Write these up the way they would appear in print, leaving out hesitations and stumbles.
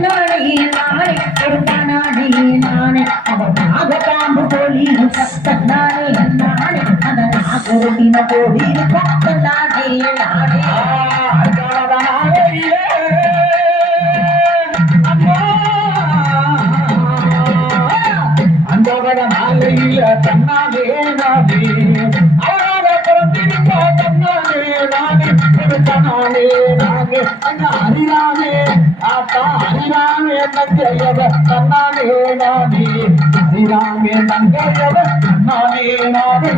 தன்னானே நானே கொடுத்தானே நானே அவன் நாக பாம்பு போலி தன்னானே நானே அந்த நாகரத்தின போலி தன்னானே நானே தன்னாலே நானே அவராக பிறந்திருப்பா தன்னாலே நானே தன்னாலே நானே அறியாமே ஆத்தா அறியாமே தங்கையவ தன்னாலே நானே அறியாமே தங்கையவ தன்னாலே நானே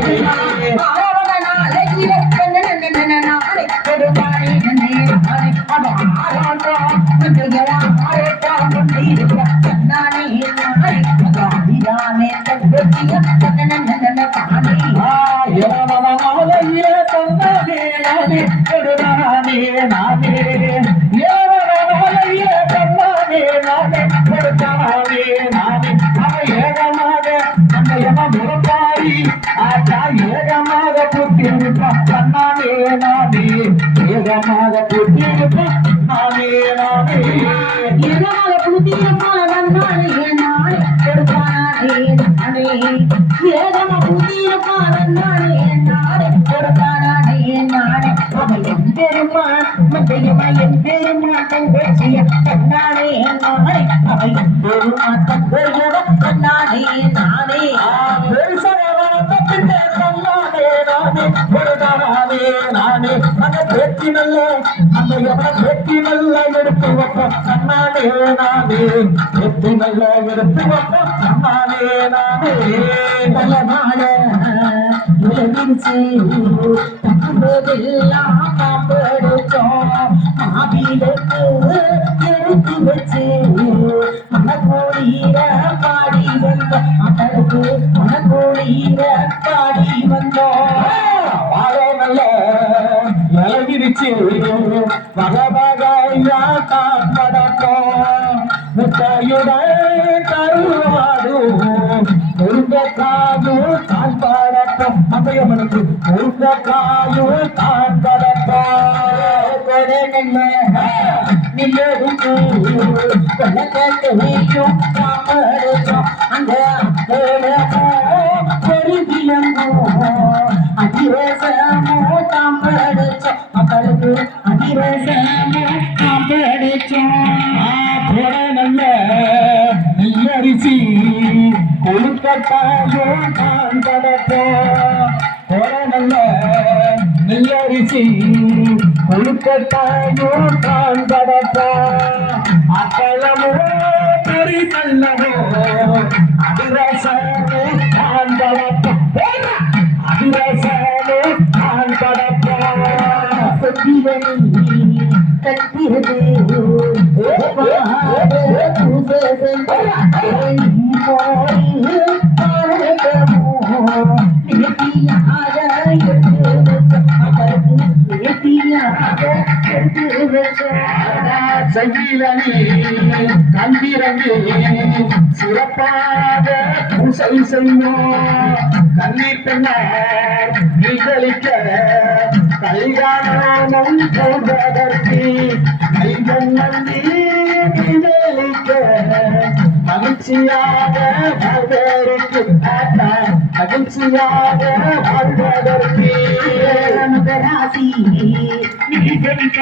ஏகமாக புத்திருப்பான் தன்னாலே நானே ஏகமாக புத்திருப்பான் நானே நானே ஏகமாக புத்திருப்பான் நானே நானே கொடுப்பானே நானே ஏகமா புத்திருப்பான் நானே நானே கொடுப்பானே நானே அவன் என் பெருமான் மத்தையமா என் பெருமான் தங்கச்சிய தன்னானே நானே அவன் என் பெருமான் தங்கையவ தன்னானே நானே நானே அந்த பேட்டி நல்ல அந்த எவ்வளவு பேட்டி நல்ல எடுத்து வைப்போம் கண்ணாலே நானே பேட்டி நல்ல எடுத்து வைப்போம் கண்ணாலே நானே நல்ல நாள விளைவிச்சு தம்பதெல்லாம் காப்பெடுத்தோம் மாவிலுக்கு எடுத்து வச்சு மனக்கோடீர பாடி வந்தோம் மகளுக்கு மனக்கோடீர பாடி வந்தோம் விரிச்சு வகவகையா காப்படப்போம் முட்டையுடன் கருவாடும் முருங்கைக்காயும் காண்படப்போம் அம்பையம்மனுக்கு முருங்கைக்காயும் காண்படப்போம் நிலவுக்கு வெள்ளக்கட்டையும் காப்பெடுத்தோம் அந்த பெருகிலங்கோ அதிரசமோ காப்பெடுத்தோம் மக்களுக்கு அதிரசமோ காப்பெடுத்தோம் நல்ல நெல்லரிசி கொழுக்கட்டாயும் காண்படப்போம் நல்ல நெல்லரிசி கொழுக்கட்டாயும் காண்படப்போம் அக்கலமோ பெரி நல்லவோ அதிரசமோ காண்படப்போம் அதிரசமோ காண்படப்போம் கட்டியது சங்கீலனி கந்திரங்கு சிறப்பாக பூசை செய்வோம் கண்ணீர் பெண்ணார் நிகழிக்க கைகாணமும் போவதற்கு கைகள் நம்பி நிகழிக்க மகிழ்ச்சியாக வாழ்வதற்கு மகிழ்ச்சியாக வாழ்வதற்கு ராசி நிகழிக்க